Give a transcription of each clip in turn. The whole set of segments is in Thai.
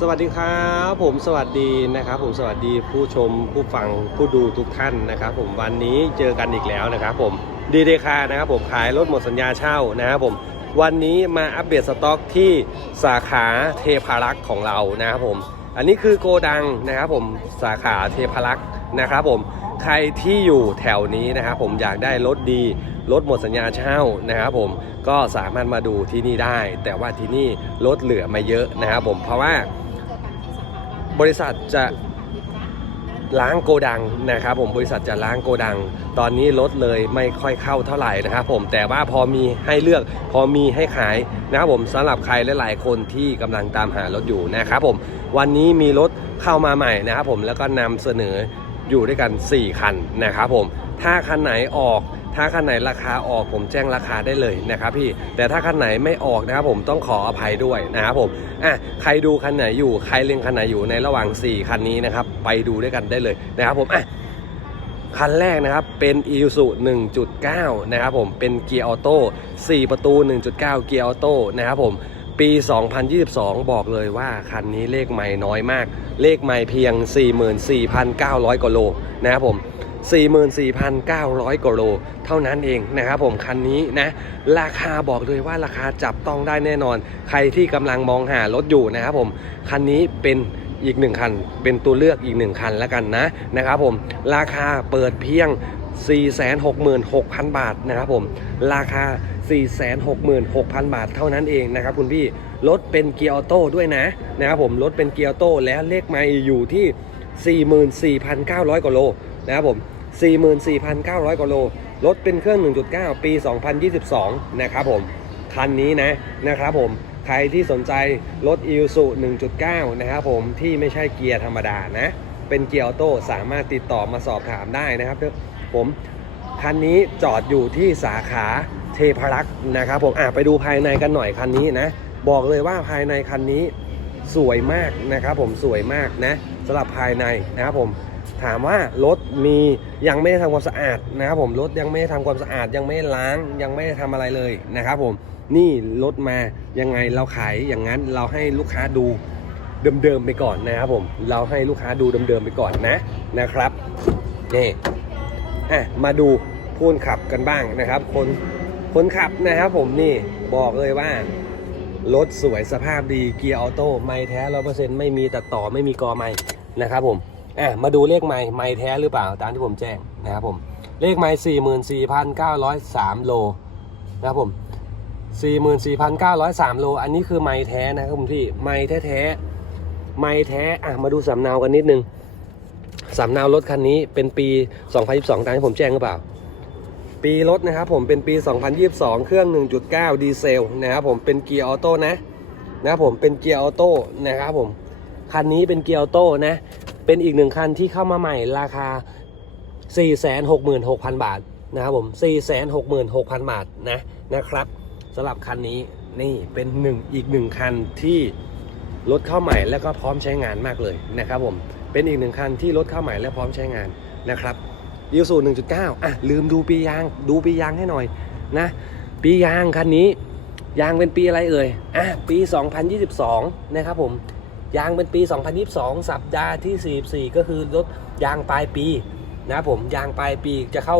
สวัสดีครับผมสวัสดีนะครับ ผมสวัสดีผู้ชมผู้ฟังผู้ดูทุกท่านนะครับ ผมวันนี้เจอกันอีกแล้วนะครับ ผมดีเดคานะครับ ผมขายรถหมดสัญญาเช่านะครับผมวันนี้มาอัปเดตสต็อกที่สาขาเทพารักษ์ของเรานะครับผม อันนี้คือโกดังนะครับ ผมสาขาเทพารักษ์นะครับ ผมใครที่อยู่แถวนี้นะครับ ผมอยากได้รถดีรถหมดสัญญาเช่านะครับ ผมก็สามารถมาดูที่นี่ได้ แต่ว่าที่นี่รถเหลือมาเยอะนะครับ ผมเพราะว่า บริษัทจะล้างโกดังนะครับผมบริษัทจะล้างโกดัง ตอนนี้รถเลยไม่ค่อยเข้าเท่าไหร่นะครับผมแต่ว่าพอมีให้เลือกพอมีให้ขายนะครับผมสำหรับใครหลายๆคนที่กำลังตามหารถอยู่นะครับผมวันนี้มีรถเข้ามาใหม่นะครับผมแล้วก็นำเสนออยู่ด้วยกัน 4 คันนะครับผมถ้าคันไหนออก ถ้าคันไหนราคาออกผมแจ้งราคาได้เลยนะครับพี่แต่ถ้าคันไหนไม่ออกนะครับผมต้องขออภัยด้วยนะครับผมอะใครดูคันไหนอยู่ใครเล็งคันไหนอยู่ในระหว่าง 4 คันนี้นะครับไปดูด้วยกันได้เลยนะครับผมอะคันแรกนะครับเป็น i s u 1.9 นะครับผมเป็นเกียร์ออโต้4ประตู 1.9 เกียร์ออโต้นะครับผมปี 2022 บอกเลยว่าคันนี้เลขใหม่น้อยมาก เลขใหม่เพียง 44,900กว่าโลนะครับผม 44,900กว่าโล เท่านั้นเองนะครับผมคันนี้นะราคาบอกเลยว่าราคาจับต้องได้แน่นอน ใครที่กำลังมองหารถอยู่นะครับผมคันนี้เป็นอีกหนึ่งคัน เป็นตัวเลือกอีกหนึ่งคันแล้วกันนะนะครับผมราคาเปิดเพียง 466,000 บาทนะครับผมราคา 466,000 บาทเท่านั้นเองนะครับคุณพี่รถเป็นเกียร์ออโต้ด้วยนะนะครับผมรถเป็นเกียร์ออโต้แล้วเลขไมล์อยู่ที่ 44,900กว่าโลนะครับผม 44,900กว่าโล รถเป็นเครื่อง 1.9 ปี 2022 นะครับผม คันนี้นะนะครับผม ใครที่สนใจรถ i s u 1.9 นะครับผม ที่ไม่ใช่เกียร์ธรรมดานะ เป็นเกียร์ออโต้สามารถติดต่อมาสอบถามได้นะครับผม คันนี้จอดอยู่ที่สาขาเทพรักษ์นะครับผมอะไปดูภายในกันหน่อยคันนี้นะ บอกเลยว่าภายในคันนี้สวยมากนะครับผมสวยมากนะสำหรับภายในนะครับผม ถามว่ารถมียังไม่ได้ทำความสะอาดนะครับผมรถยังไม่ได้ทำความสะอาดยังไม่ได้ล้างยังไม่ได้ทำอะไรเลยนะครับผมนี่รถมายังไงเราขายอย่างนั้นเราให้ลูกค้าดูเดิมๆไปก่อนนะครับผมเราให้ลูกค้าดูเดิมๆไปก่อนนะนะครับนี่อะมาดูคนขับกันบ้างนะครับ คนคนขับนะครับผมนี่บอกเลยว่ารถสวยสภาพดีเกียร์ออโต้ไม่แท้ร้อเปอร์เซ็นต์ไม่มีตัดต่อไม่มีกอไม่นะครับผม อะมาดูเลขไม่ไม่แท้หรือเปล่าตามที่ผมแจ้งนะครับผมเลขไม่สี่หมื่นสี่พันเก้าร้อยสามโลนะครับผมสี่หมื่นสี่พันเก้าร้อยสามโล อันนี้คือไม่แท้นะครับผมที่ไม่แท้แท้ไม่แท้อะมาดูสำเนากันนิดนึงสำเนารถคันนี้เป็นปี 2022 ตามที่ผมแจ้งหรือเปล่า ปีรถนะครับผมเป็นปี 2022 เครื่อง 1.9 ดีเซลนะครับผมเป็นเกียร์ออโต้นะนะครับผมเป็นเกียร์ออโต้นะครับผมคันนี้เป็นเกียร์ออโต้นะ เป็นอีกหนึ่งคันที่เข้ามาใหม่ราคา 466,000 บาทนะครับผม 466,000 บาทนะนะครับสำหรับคันนี้นี่เป็นหนึ่งอีกหนึ่งคันที่รถเข้าใหม่แล้วก็พร้อมใช้งานมากเลยนะครับผมเป็นอีกหนึ่งคันที่รถเข้าใหม่และพร้อมใช้งานนะครับยูสู1.9อะลืมดูปียางดูปียางให้หน่อยนะปียางคันนี้ยางเป็นปีอะไรเอ่ยอะปี 2022 นะครับผม ยางเป็นปี 2022 สัปดาห์ที่ 44 ก็คือรถยางปลายปีนะผมยางปลายปีจะเข้า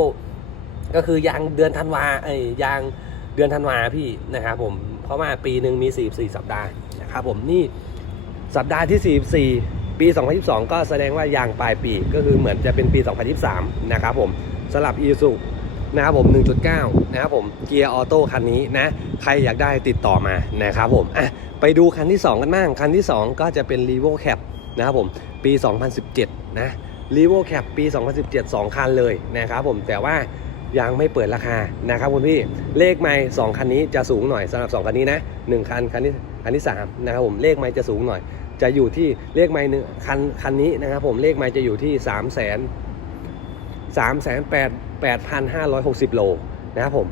ก็คือยางเดือนธันวาไอ้ยางเดือนธันวาพี่นะครับผมเพราะว่าปีหนึ่งมี 44 สัปดาห์นะครับผมนี่สัปดาห์ที่ 44 ปี 2022 ก็แสดงว่ายางปลายปีก็คือเหมือนจะเป็นปี 2023 นะครับผมสลับอีซู นะครับผม 1.9 นะครับผม เกียร์ออโต้คันนี้นะ ใครอยากได้ติดต่อมานะครับผม อะ ไปดูคันที่ 2 กันบ้าง คันที่ 2 ก็จะเป็น r e v o Cap นะครับผม ปี 2017 นะ r e v o Cap ปี 2017 2 คันเลยนะครับผมแต่ว่ายังไม่เปิดราคานะครับคุณพี่เลขไม่สองคันนี้จะสูงหน่อยสำหรับ 2 คันนี้นะหนึ่งคันคันนี้คันที่3นะครับผมเลขไม่จะสูงหน่อย จะอยู่ที่เลขไม้หนึ่งคันคันนี้นะครับผมเลขไม้จะอยู่ที่3 0 0 0 0 3 8 8 5 6 0 โลนะครับผม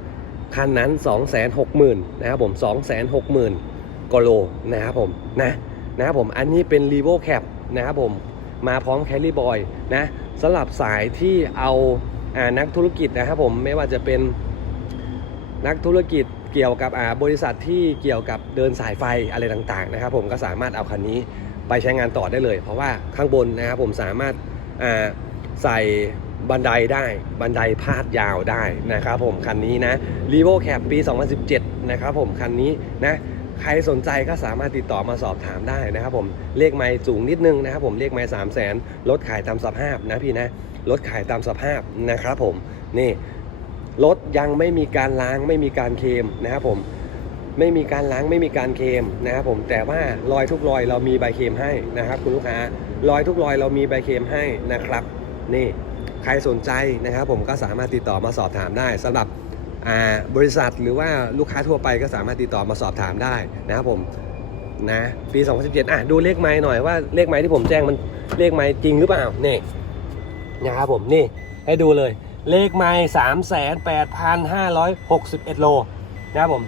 คันนั้น 2 6 0 0 0 0นะครับผม 2 6 0 0 0 0กว่าโลนะครับผมนะนะครับผมอันนี้เป็น r e v o Cap นะครับผมมาพร้อม Carry Boy นะสำหรับสายที่เอาอานักธุรกิจนะครับผมไม่ว่าจะเป็นนักธุรกิจเกี่ยวกับบริษัทที่เกี่ยวกับเดินสายไฟอะไรต่างๆนะครับผมก็สามารถเอาคันนี้ไปใช้งานต่อได้เลย เพราะว่าข้างบนนะครับผมสามารถาใส่ บันไดได้บันไดพาดยาวได้นะครับผมคันนี้นะ r e v o Cap ปี 2017 นะครับผมคันนี้นะใครสนใจก็สามารถติดต่อมาสอบถามได้นะครับผมเลขไม้สูงนิดนึงนะครับผมเลขไม้สามแสนรถขายตามสภาพนะพี่นะรถขายตามสภาพนะครับผมนี่รถยังไม่มีการล้างไม่มีการเคมนะครับผมไม่มีการล้างไม่มีการเคมนะครับผมแต่ว่ารอยทุกรอยเรามีใบเคมให้นะครับคุณลูกค้ารอยทุกรอยเรามีใบเคมให้นะครับ นี่ ใครสนใจนะครับ ผมก็สามารถติดต่อมาสอบถามได้สำหรับบริษัทหรือว่าลูกค้าทั่วไปก็สามารถติดต่อมาสอบถามได้นะครับผมนะปี 2017อะดูเลขไม้หน่อยว่าเลขไม้ที่ผมแจ้งมันเลขไม้จริงหรือเปล่านี่นะครับผมนี่ให้ดูเลยเลขไม้สามแสนแปดพันห้าร้อยหกสิบเอ็ดโลนะครับผม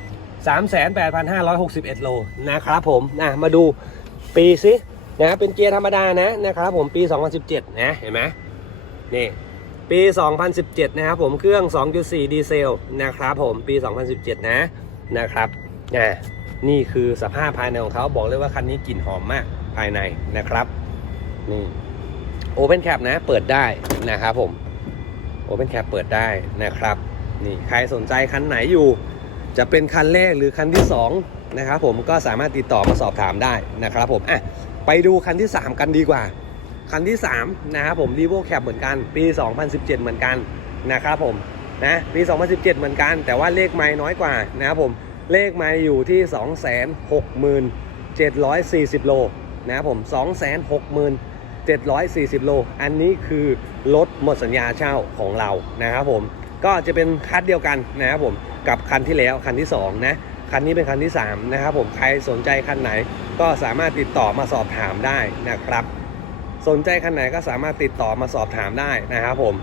สามแสนแปดพันห้าร้อยหกสิบเอ็ดโลนะครับผมนะมาดูปีสินะเป็นเกียร์ธรรมดานะนะครับผมปี 2017 นะเห็นไหม นี่ปี 2017 นะครับผมเครื่อง 2.4 ดีเซลนะครับผมปี 2017 นะนะครับนะนี่คือสภาพภายในของเขาบอกเลยว่าคันนี้กลิ่นหอมมากภายในนะครับนี่โอเพนแคปนะเปิดได้นะครับผมโอเพนแคปเปิดได้นะครับนี่ใครสนใจคันไหนอยู่ จะเป็นคันแรกหรือคันที่ 2 นะครับผมก็สามารถติดต่อมาสอบถามได้นะครับผมอะไปดูคันที่ 3 กันดีกว่า คันที่ 3 นะครับผม r e v o Cap เหมือนกัน ปี 2017 เหมือนกันนะครับผมนะปี 2017 เหมือนกัน แต่ว่าเลขไม้น้อยกว่านะครับผมเลขไม้อยู่ที่ 267,740 โลนะครับผม267,740 โล อันนี้คือรถหมดสัญญาเช่าของเรานะครับผมก็จะเป็นคันเดียวกันนะครับผมกับคันที่แล้วคันที่2นะคันนี้เป็นคันที่3นะครับผมใครสนใจคันไหนก็สามารถติดต่อมาสอบถามได้นะครับ สนใจคันไหนก็สามารถติดต่อมาสอบถามได้นะครับผม